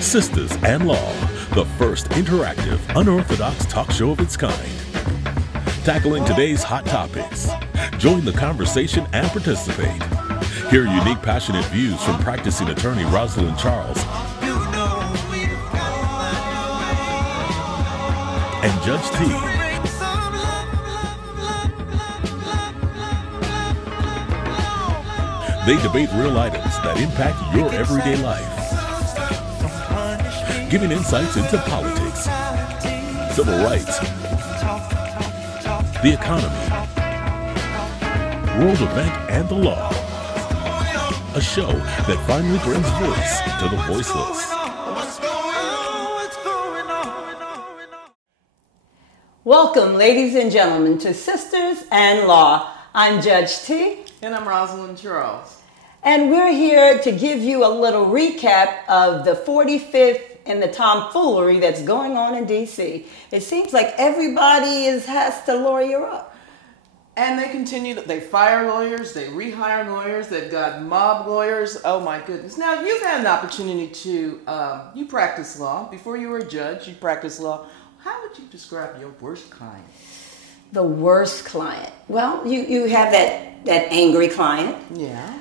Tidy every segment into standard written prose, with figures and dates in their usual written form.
SISTAS and Law, the first interactive, unorthodox talk show of its kind. Tackling today's hot topics. Join the conversation and participate. Hear unique, passionate views from practicing attorney Rosalyn Charles and Judge Tee. They debate real items that impact your everyday life, giving insights into politics, civil rights, the economy, world event, and the law. A show that finally brings voice to the voiceless. Welcome, ladies and gentlemen, to SISTAS and Law. I'm Judge Tee. And I'm Rosalyn Charles. And we're here to give you a little recap of the 45th and the tomfoolery that's going on in D.C. It seems like everybody has to lawyer up. And they continue, they fire lawyers, they rehire lawyers, they've got mob lawyers. Oh my goodness. Now, you've had an opportunity to, you practice law. Before you were a judge, you practiced law. How would you describe your worst client? The worst client. Well, you have that angry client. Yeah.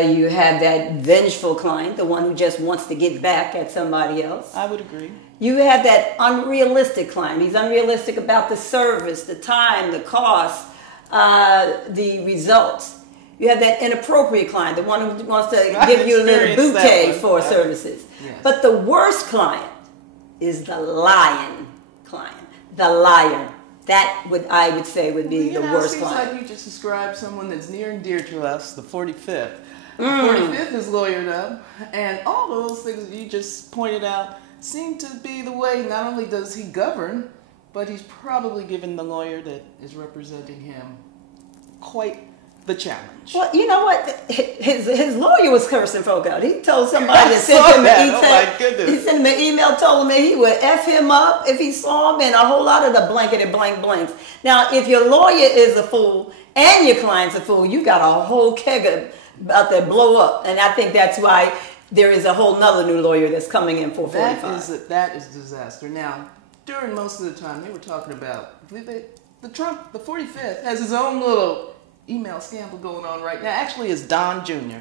You have that vengeful client, the one who just wants to get back at somebody else. I would agree. You have that unrealistic client. He's unrealistic about the service, the time, the cost, the results. You have that inappropriate client, the one who wants to give you a little bouquet for services. Yes. But the worst client is the lying client, the liar. That I would say would be the worst client. It seems like you just described someone that's near and dear to us, the 45th. The 45th is lawyered up, and all those things that you just pointed out seem to be the way. Not only does he govern, but he's probably given the lawyer that is representing him quite the challenge. Well, you know what? His lawyer was cursing folk out. He told somebody to send him he sent him an email, told him that he would F him up if he saw him, and a whole lot of the blankety blank blanks. Now, if your lawyer is a fool and your client's a fool, you got a whole keg about to blow up. And I think that's why there is a whole nother new lawyer that's coming in for 45. That is disaster. Now, during most of the time, they were talking about the 45th has his own little email scandal going on right now. Actually, it's Don Jr.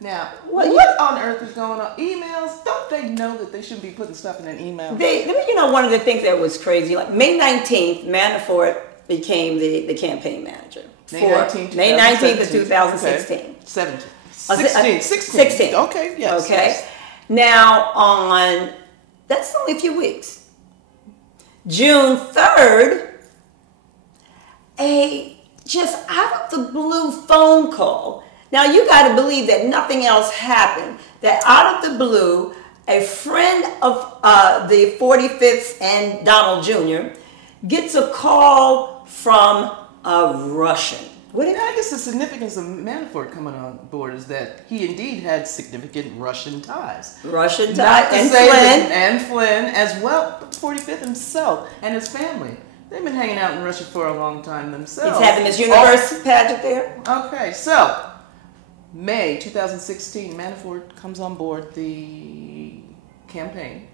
Now, what on earth is going on? Emails, don't they know that they shouldn't be putting stuff in an email? One of the things that was crazy, like May 19th, Manafort became the campaign manager. May 19th of 2016. Okay. 16. Okay, yes. Okay. Yes. Now, that's only a few weeks. June 3rd, just out of the blue phone call. Now, you got to believe that nothing else happened. That out of the blue, a friend of the 45th and Donald Jr. gets a call from a Russian. I guess the significance of Manafort coming on board is that he indeed had significant Russian ties. And Flynn as well, 45th himself and his family. They've been hanging out in Russia for a long time themselves. He's having his university pageant there. Okay, so May 2016, Manafort comes on board the campaign.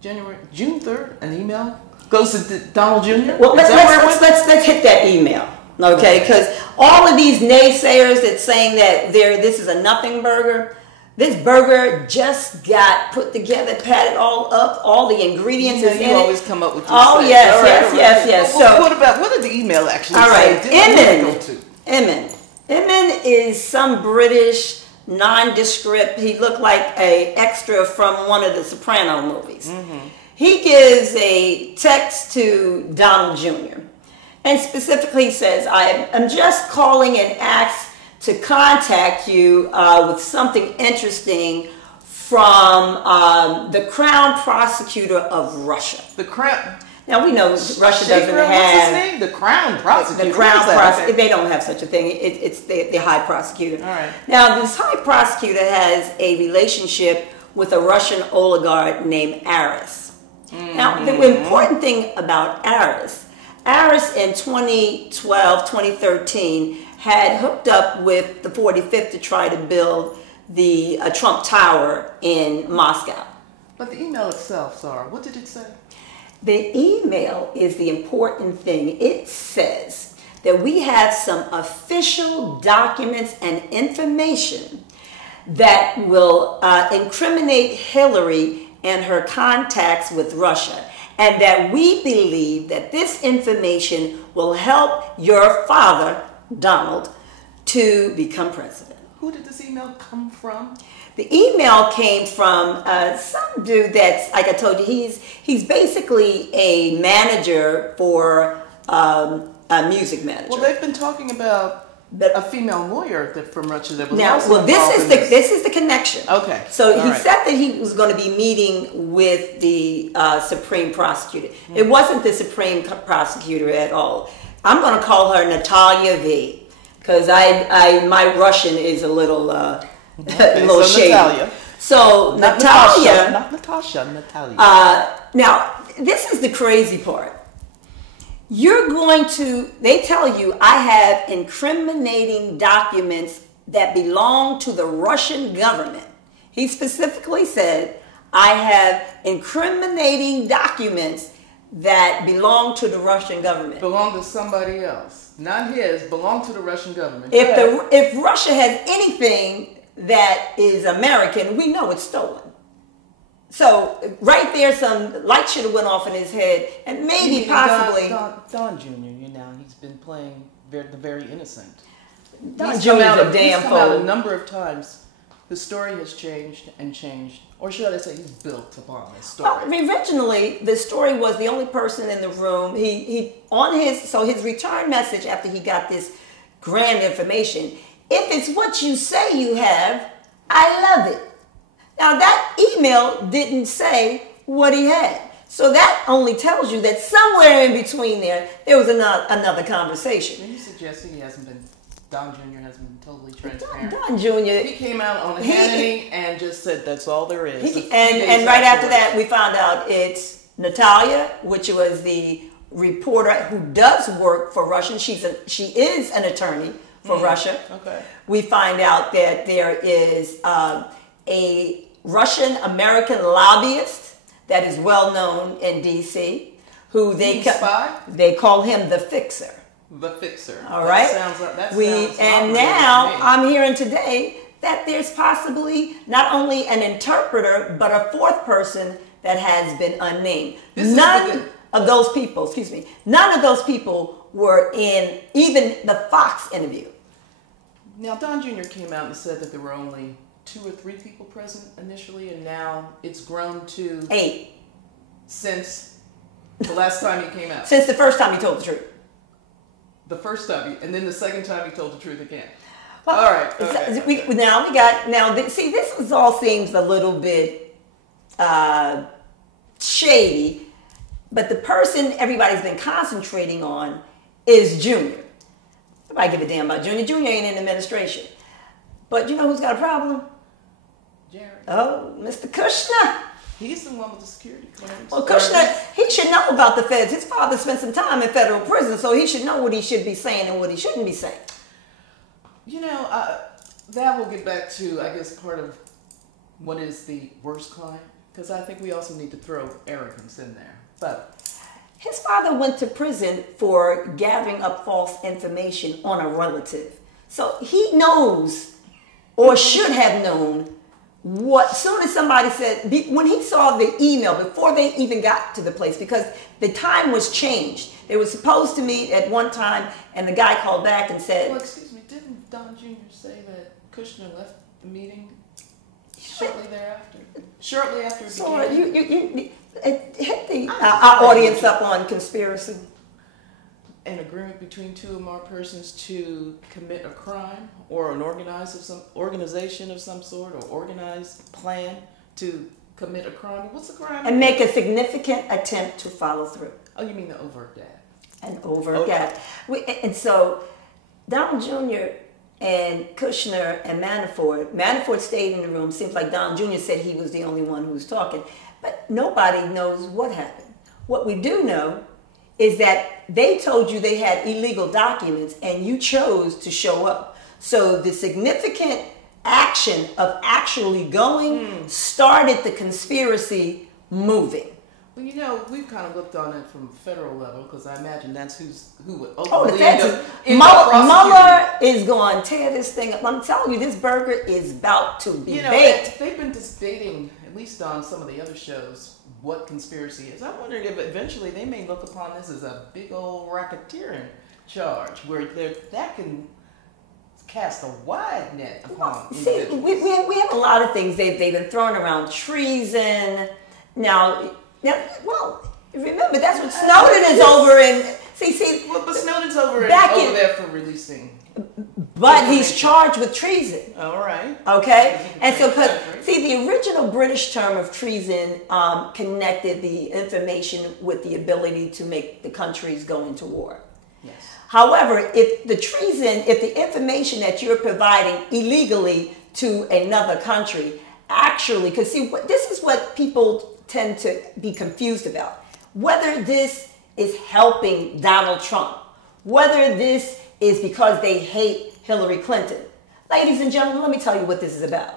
June 3rd, an email goes to Donald Jr. Well, let's hit that email, okay? Because all of these naysayers that's saying that this is a nothing burger. This burger just got put together, patted all up, all the ingredients is in it. You always come up with these things. Yes. So what did the email actually say? Emin is some British nondescript. He looked like an extra from one of the Soprano movies. He gives a text to Donald Jr. and specifically says, I'm just calling and asking to contact you with something interesting from the Crown Prosecutor of Russia. The Crown? Now, we know Russia doesn't have... What's his name? The Crown Prosecutor? The Crown Prosecutor. They don't have such a thing. It's the High Prosecutor. All right. Now, this High Prosecutor has a relationship with a Russian oligarch named Aris. Now, the important thing about Aris in 2012, 2013, had hooked up with the 45th to try to build the Trump Tower in Moscow. But the email itself, Sarah, what did it say? The email is the important thing. It says that we have some official documents and information that will incriminate Hillary and her contacts with Russia, and that we believe that this information will help your father, Donald, to become president. Who did this email come from? The email came from some dude that's, like I told you, he's basically a manager for a music manager. Well, they've been talking about a female lawyer from Russia that was now. Also well, this is the connection. Okay. So he said that he was going to be meeting with the Supreme Prosecutor. It wasn't the Supreme Prosecutor at all. I'm going to call her Natalia V, because my Russian is a little a little shady. Natalia. So Not Natalia, not Natasha, Natalia. now this is the crazy part. You're going to, they tell you, I have incriminating documents that belong to the Russian government. He specifically said, I have incriminating documents that belong to the Russian government. Belong to somebody else. Not his, belong to the Russian government. If Russia has anything that is American, we know it's stolen. So right there, some light should have went off in his head, and maybe possibly Don Jr. You know, he's been playing the very innocent. Don Jr. is a damn fool. Out a fool. number of times. The story has changed and changed, or should I say, he's built upon this story. Well, originally, the story was the only person in the room. His return message after he got this grand information. If it's what you say you have, I love it. Now, that email didn't say what he had. So that only tells you that somewhere in between there was another conversation. Are you suggesting Don Jr. hasn't been totally transparent? Don Jr. He came out on Hannity and just said that's all there is. And right after that, we found out it's Natalia, which was the reporter who does work for Russia. She is an attorney for Russia. Okay. We find out that there is a Russian-American lobbyist that is well known in D.C. who they call him the Fixer. The Fixer. All right. And now I'm hearing today that there's possibly not only an interpreter but a fourth person that has been unnamed. None of those people were in even the Fox interview. Now, Don Jr. came out and said that there were only 2 or 3 people present initially, and now it's grown to 8 since the last time he came out. Since the first time he told the truth. The first time, and then the second time he told the truth again. Well, all right. Okay. See, this all seems a little bit shady, but the person everybody's been concentrating on is Junior. Nobody give a damn about Junior. Junior ain't in administration. But you know who's got a problem? Jerry. Oh, Mr. Kushner. He's the one with the security clearance. Well, Kushner, he should know about the feds. His father spent some time in federal prison, so he should know what he should be saying and what he shouldn't be saying. You know, that will get back to, I guess, part of what is the worst crime, because I think we also need to throw arrogance in there. But his father went to prison for gathering up false information on a relative. So he knows, or should have known, what soon as somebody said, when he saw the email before they even got to the place, because the time was changed. They were supposed to meet at one time, and the guy called back and said, well, excuse me, didn't Don Jr. say that Kushner left the meeting shortly thereafter? Shortly after it began? You hit the our audience up on conspiracy. An agreement between 2 or more persons to commit a crime, or an organization of some sort, or organized plan to commit a crime. What's a crime? And make a significant attempt to follow through. Oh, you mean the overt gap? An overt gap. And so Don Jr. and Kushner and Manafort stayed in the room. Seems like Don Jr. said he was the only one who was talking, but nobody knows what happened. What we do know is that they told you they had illegal documents and you chose to show up. So the significant action of actually going started the conspiracy moving. Well, you know, we've kind of looked on it from a federal level because I imagine that's who would Oh, the ultimately feds. Mueller is going to tear this thing up. I'm telling you, this burger is about to be baked. They've been debating, at least on some of the other shows, what conspiracy is. I'm wondering if eventually they may look upon this as a big old racketeering charge where that can cast a wide net upon individuals. We have a lot of things they've been throwing around. Treason. Now, well, remember that's what Snowden is over in. Well, but Snowden's over there for releasing. But he's charged with treason. All right. Okay? And so, the original British term of treason connected the information with the ability to make the countries go into war. Yes. However, if the information that you're providing illegally to another country, actually, because this is what people tend to be confused about. Whether this is helping Donald Trump, whether this is because they hate Hillary Clinton. Ladies and gentlemen, let me tell you what this is about.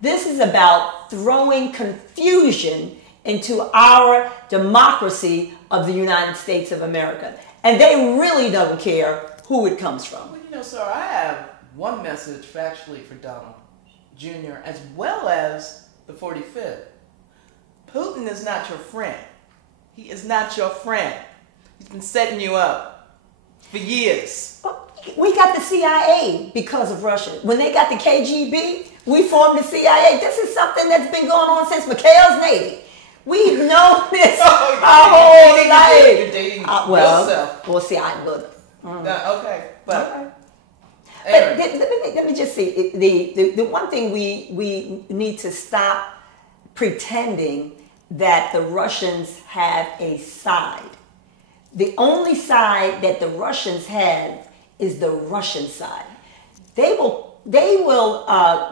This is about throwing confusion into our democracy of the United States of America. And they really don't care who it comes from. Well, you know, sir, I have one message factually for Donald Jr. as well as the 45th. Putin is not your friend. He is not your friend. He's been setting you up for years. We got the CIA because of Russia. When they got the KGB, we formed the CIA. This is something that's been going on since McHale's Navy. We've known this our whole life. You're dating yourself. Well, see, I would. Okay, but... Okay. Anyway. Let me just say, the one thing we need to stop pretending that the Russians have a side. The only side that the Russians have is the Russian side. They will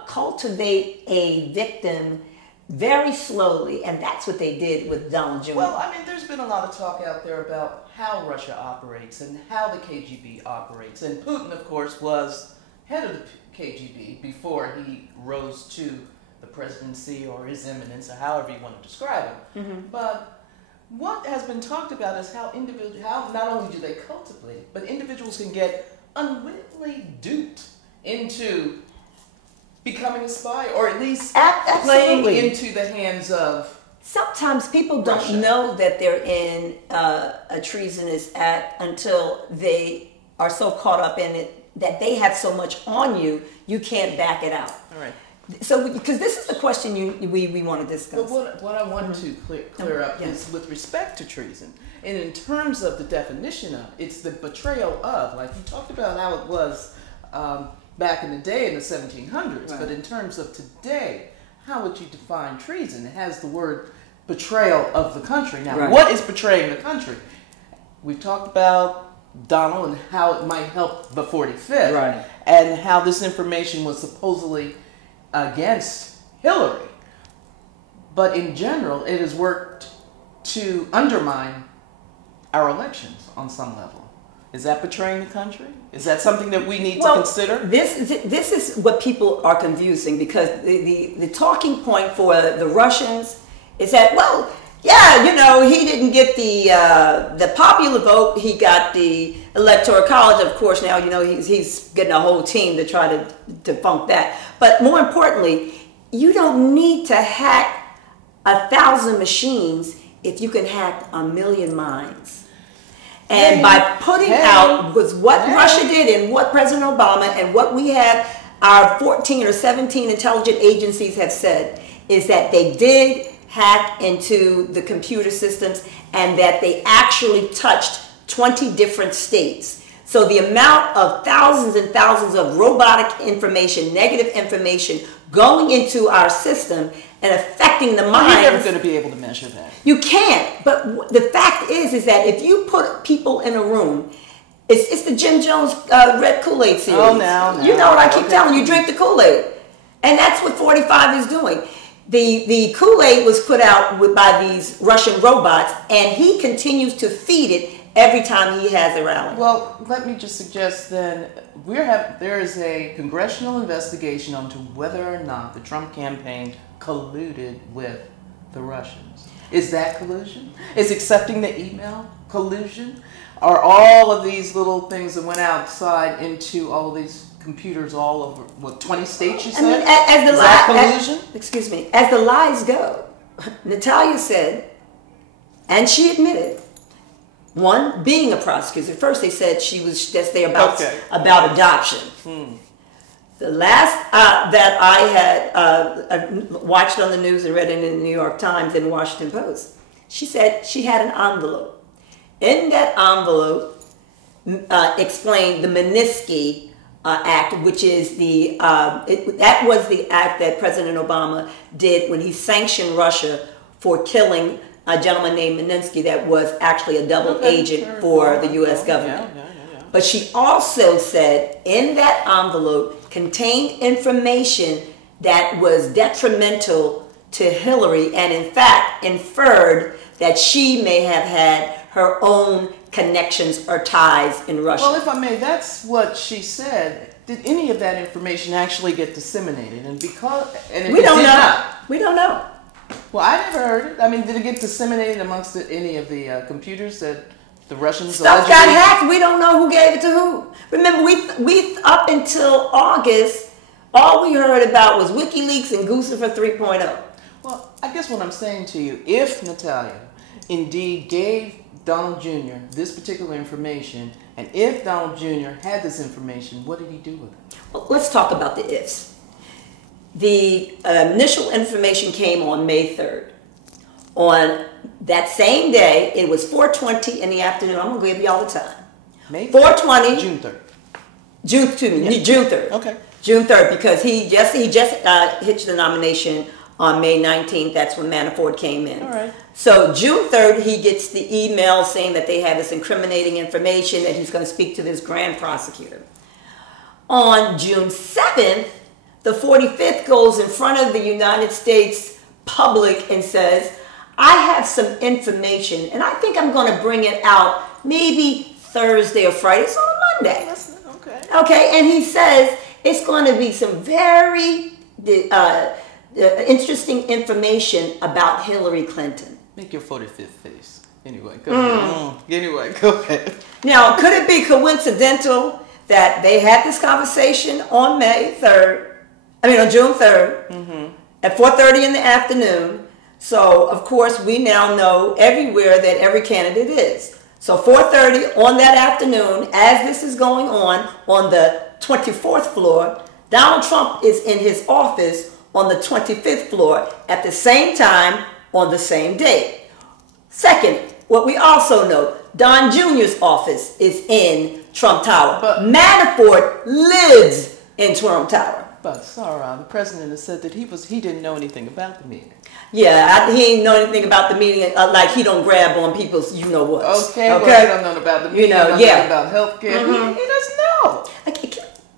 cultivate a victim very slowly, and that's what they did with Don Jr. Well, I mean, there's been a lot of talk out there about how Russia operates and how the KGB operates. And Putin, of course, was head of the KGB before he rose to the presidency or his eminence, or however you want to describe him. Mm-hmm. But what has been talked about is how not only do they cultivate, but individuals can get unwittingly duped into becoming a spy, or at least playing into the hands of. Sometimes people don't Russia. know that they're in a treasonous act until they are so caught up in it that they have so much on you, you can't back it out. All right. So, because this is the question we want to discuss. But what I want to clear up is with respect to treason, and in terms of the definition of it's the betrayal of, like you talked about how it was back in the day in the 1700s, right. But in terms of today, how would you define treason? It has the word betrayal of the country. Now, right. What is betraying the country? We've talked about Donald and how it might help the 45th, right. And how this information was supposedly against Hillary. But in general, it has worked to undermine our elections on some level. Is that betraying the country? Is that something that we need to consider? This is what people are confusing, because the talking point for the Russians is that, well, yeah, you know, he didn't get the popular vote. He got the Electoral College. Of course, now, you know, he's getting a whole team to try to debunk that. But more importantly, you don't need to hack 1,000 machines if you can hack 1,000,000 minds. And by putting out was what Russia did and what President Obama and what we have, our 14 or 17 intelligence agencies have said, is that they did hack into the computer systems and that they actually touched 20 different states. So the amount of thousands and thousands of robotic information, negative information going into our system and affecting the minds. You're never going to be able to measure that. You can't. But the fact is that if you put people in a room, it's the Jim Jones Red Kool-Aid series. Oh, no. You know what I keep telling you, drink the Kool-Aid. And that's what 45 is doing. The Kool-Aid was put out by these Russian robots, and he continues to feed it every time he has a rally. Well, let me just suggest then, there is a congressional investigation onto whether or not the Trump campaign colluded with the Russians. Is that collusion? Is accepting the email collusion? Are all of these little things that went outside into all of these computers all over, what, 20 states you said? I mean, as the is that collusion? excuse me, as the lies go, Natalia said, and she admitted, one, being a prosecutor. First they said she was just there about adoption. The last that I had watched on the news and read it in the New York Times and Washington Post, she said she had an envelope. In that envelope explained the Magnitsky Act, which is that was the act that President Obama did when he sanctioned Russia for killing a gentleman named Magnitsky that was actually a double agent for the U.S. government. But she also said in that envelope contained information that was detrimental to Hillary and in fact inferred that she may have had her own connections or ties in Russia. Well, if I may, that's what she said. Did any of that information actually get disseminated? And we don't know. We don't know. Well, I never heard it. I mean, did it get disseminated amongst any of the computers that the Russians stuff got hacked? We don't know who gave it to who. Remember, we up until August, all we heard about was WikiLeaks and Lucifer 3.0. Well, I guess what I'm saying to you, if Natalia indeed gave Donald Jr. this particular information, and if Donald Jr. had this information, what did he do with it? Well, let's talk about the ifs. The initial information came on May 3rd. On that same day, it was 4:20 in the afternoon. I'm going to give you all the time. May 4:20. June 3rd. June 3rd. Okay. June 3rd, because he just hitched the nomination on May 19th. That's when Manafort came in. All right. So June 3rd, he gets the email saying that they have this incriminating information that he's going to speak to this grand prosecutor. On June 7th, the 45th goes in front of the United States public and says, I have some information, and I think I'm going to bring it out maybe Thursday or Friday. It's on a Monday. Okay. Okay, and he says it's going to be some very interesting information about Hillary Clinton. Make your 45th face. Anyway, go ahead. Anyway, go ahead. Now, could it be coincidental that they had this conversation on on June 3rd at 4:30 in the afternoon? So, of course, we now know everywhere that every candidate is. So 4:30 on that afternoon, as this is going on the 24th floor, Donald Trump is in his office on the 25th floor at the same time on the same day. Second, what we also know, Don Jr.'s office is in Trump Tower. But Manafort lives in Trump Tower. But Sarah, the president has said that he didn't know anything about the meeting. Yeah, he didn't know anything about the meeting. Like he don't grab on people's, you know what? Okay. Well, he don't know about the meeting. You know, yeah. About healthcare. He doesn't know.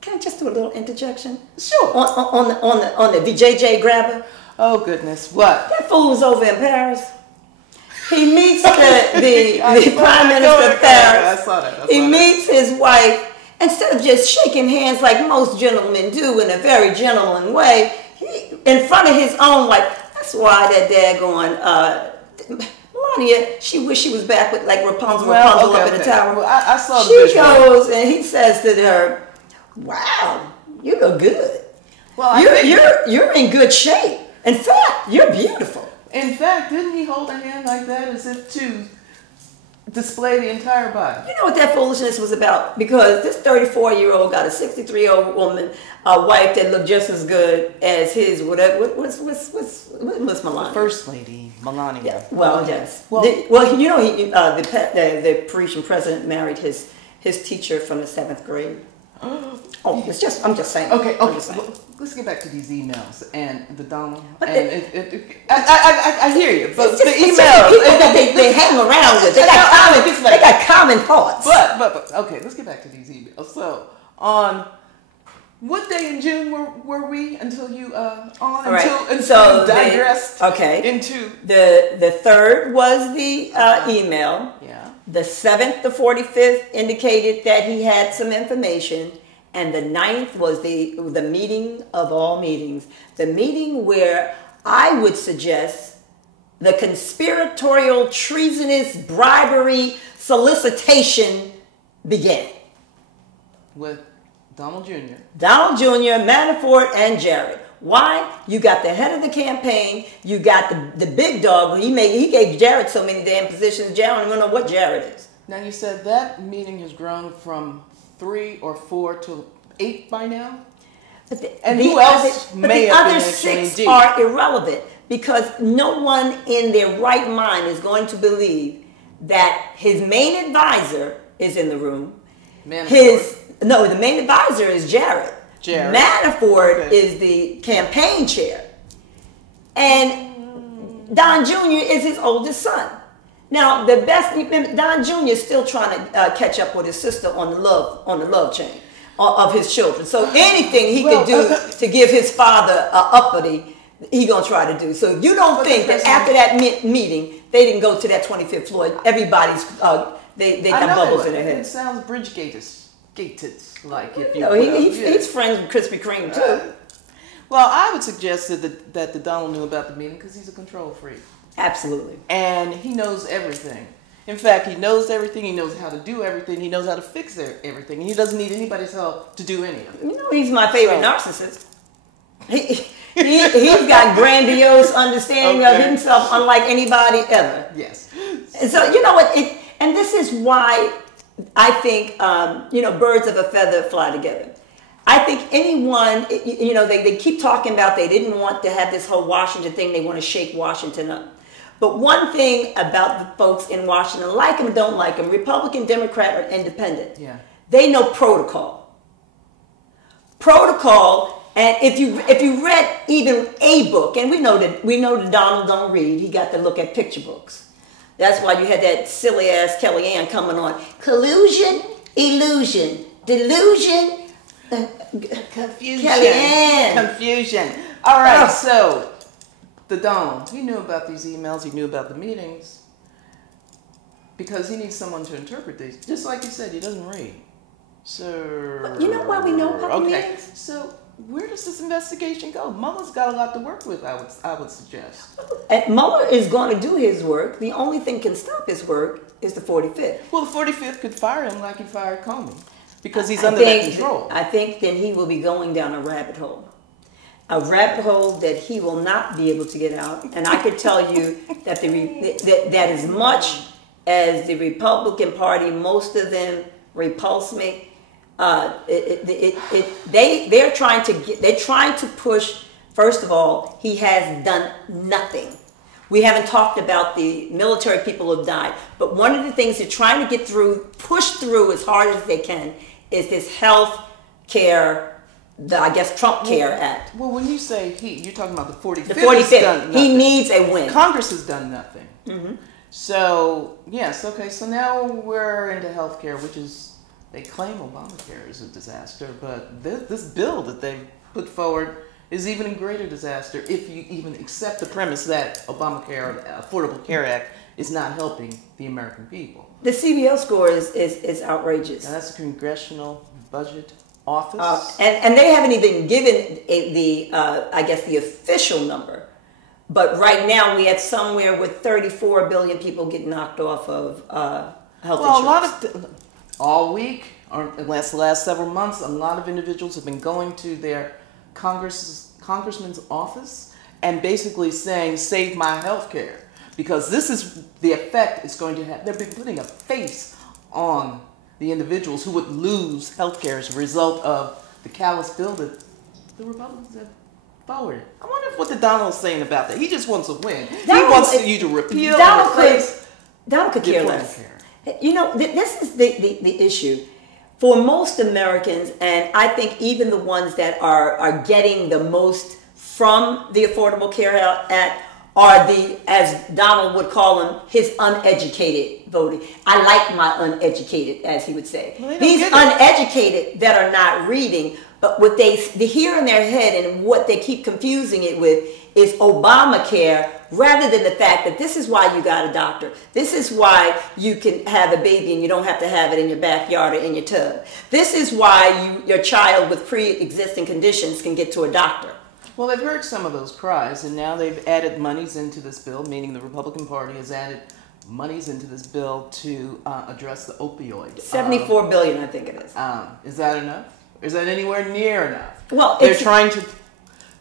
Can I just do a little interjection? Sure. On the VJJ grabber. Oh goodness, what? That fool was over in Paris. He meets the Prime Minister of Paris. I saw that. He meets his wife. Instead of just shaking hands like most gentlemen do in a very gentleman way, he, in front of his own wife. That's why that daggone Melania, she wished she was back with like Rapunzel up in the tower. Well, I saw the She goes and he says to her, "Wow, you look good. Well, you're in good shape. In fact, you're beautiful." In fact, didn't he hold her hand like that as if to display the entire body? You know what that foolishness was about? Because this 34-year-old got a 63-year-old woman, a wife that looked just as good as his. What's Melania? First Lady Melania. Yeah. Well, yes. Well, you know, the Parisian president married his teacher from the 7th grade. Oh, I'm just saying. Okay. Well, let's get back to these emails and the Donald. I hear you, but the emails they hang around with. They got common thoughts. But okay, let's get back to these emails. So on what day in June were we until you digressed? Okay. Into the 3rd was the email. Yeah. The 7th, the 45th, indicated that he had some information. And the 9th was the meeting of all meetings. The meeting where I would suggest the conspiratorial, treasonous, bribery, solicitation began. With Donald Jr. Donald Jr., Manafort, and Jared. Why? You got the head of the campaign. You got the big dog. He gave Jared so many damn positions. Jared, I don't even know what Jared is. Now, you said that meeting has grown from 3 or 4 to 8 by now? But the other 6 are irrelevant because no one in their right mind is going to believe that his main advisor is in the room. The main advisor is Jared. Manafort is the campaign chair. And Don Jr. is his oldest son. Now, Don Jr. is still trying to catch up with his sister on the love chain of his children. So anything he could do to give his father uppity, he gonna try to do. So you don't think that after that meeting, they didn't go to that 25th floor? Everybody's they got bubbles in their head. It sounds gated, like if you know, he's friends with Krispy Kreme too. Well, I would suggest that the Donald knew about the meeting because he's a control freak. Absolutely. And he knows everything. In fact, he knows everything. He knows how to do everything. He knows how to fix everything. And he doesn't need anybody's help to do any of it. You know, he's my favorite narcissist. He's got grandiose understanding of himself unlike anybody ever. Yes. And so, you know what? And this is why I think, birds of a feather fly together. I think anyone, they keep talking about they didn't want to have this whole Washington thing. They want to shake Washington up. But one thing about the folks in Washington, like them, don't like them, Republican, Democrat, or Independent, they know protocol. Protocol, and if you read even a book, and we know that Donald don't read, he got to look at picture books. That's why you had that silly ass Kellyanne coming on. Collusion, illusion, delusion, confusion. Kellyanne. Confusion. All right, so the Donald, he knew about these emails, he knew about the meetings, because he needs someone to interpret these. Just like you said, he doesn't read. So but you know why we know about the meetings? So where does this investigation go? Mueller's got a lot to work with, I would suggest. And Mueller is going to do his work. The only thing can stop his work is the 45th. Well, the 45th could fire him like he fired Comey, because he's under that control. I think then he will be going down a rabbit hole. A rabbit hole that he will not be able to get out. And I could tell you that that as much as the Republican Party, most of them repulse me. They're trying to push. First of all, he has done nothing. We haven't talked about the military people who have died, but one of the things they're trying to push through as hard as they can, is this health care. Trump Care Act. Well, when you say you're talking about the 45th. The 45th. He needs a win. Congress has done nothing. Mm-hmm. So, yes, okay. So now we're into health care, which is, they claim Obamacare is a disaster, but this bill that they put forward is even a greater disaster if you even accept the premise that Obamacare, Affordable Care Act, is not helping the American people. The CBO score is outrageous. Now, that's a Congressional Budget Office, and they haven't even given the official number, but right now we had somewhere with 34 billion people get knocked off of health insurance. All week or the last several months, a lot of individuals have been going to their congressman's office and basically saying, "Save my health care," because this is the effect it's going to have. They've been putting a face on the individuals who would lose health care as a result of the callous bill that the Republicans have forwarded. I wonder what the Donald's saying about that. He just wants a win. He wants you to repeal and replace. Donald could care less. You know, this is the issue. For most Americans, and I think even the ones that are getting the most from the Affordable Care Act, are as Donald would call them, his uneducated voting. I like my uneducated, as he would say. Well, these uneducated that are not reading, but what they hear in their head and what they keep confusing it with is Obamacare rather than the fact that this is why you got a doctor. This is why you can have a baby and you don't have to have it in your backyard or in your tub. This is why your child with pre-existing conditions can get to a doctor. Well, they've heard some of those cries, and now they've added monies into this bill, meaning the Republican Party has added monies into this bill to address the opioid. $74 billion, I think it is. Is that enough? Is that anywhere near enough? Well, they're trying to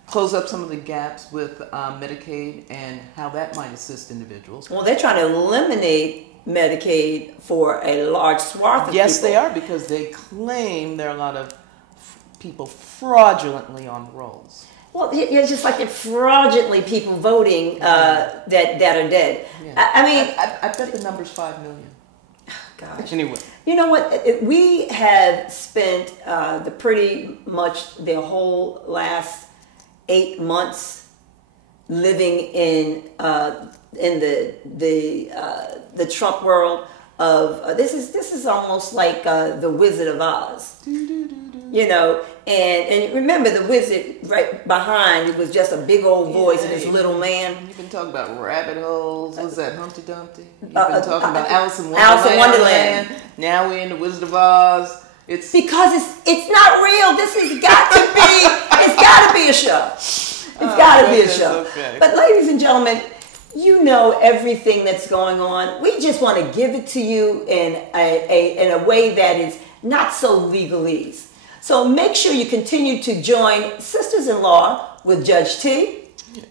close up some of the gaps with Medicaid and how that might assist individuals. Well, they're trying to eliminate Medicaid for a large swath of people. Yes, they are, because they claim there are a lot of people fraudulently on the rolls. Well, it's just like fraudulently people voting that are dead. Yeah. I mean, I bet the number's 5 million. Gosh. Anyway. You know what? We have spent pretty much the whole last 8 months living in the Trump world of this is almost like the Wizard of Oz. You know, and remember the wizard right behind it was just a big old voice and this little man. You've been talking about rabbit holes. What's that, Humpty Dumpty? You've been talking about Alice in Wonderland. Now we're in the Wizard of Oz. It's because it's not real. This has got to be. It's got to be a show. It's got to be a show. Okay. But ladies and gentlemen, you know everything that's going on. We just want to give it to you in a way that is not so legalese. So make sure you continue to join Sisters in Law with Judge Tee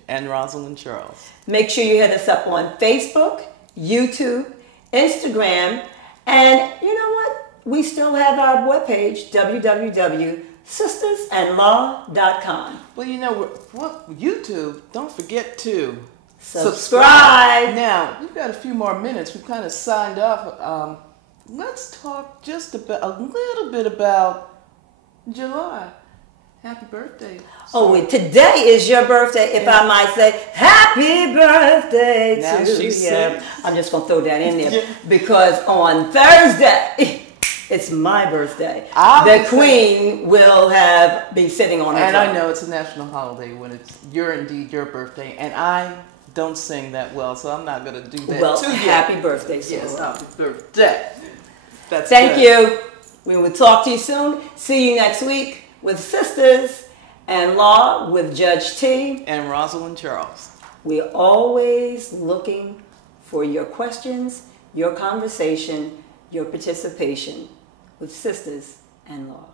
and Rosalyn Charles. Make sure you hit us up on Facebook, YouTube, Instagram, and you know what? We still have our webpage, www.sistersandlaw.com. Well, you know what? YouTube, don't forget to subscribe. Now, we've got a few more minutes. We've kind of signed off. Let's talk just a little bit about July. Happy birthday. Oh, and today is your birthday, if I might say. Happy birthday now to you. Yeah. I'm just going to throw that in there because on Thursday, it's my birthday. The Queen will be sitting on her And throne. I know it's a national holiday when it's indeed your birthday, and I don't sing that well, so I'm not going to do that well, to you. Happy birthday, Sarah. Yes, happy birthday. That's Thank good. you. We will talk to you soon. See you next week with Sisters and Law with Judge Tee and Rosalyn Charles. We're always looking for your questions, your conversation, your participation with Sisters and Law.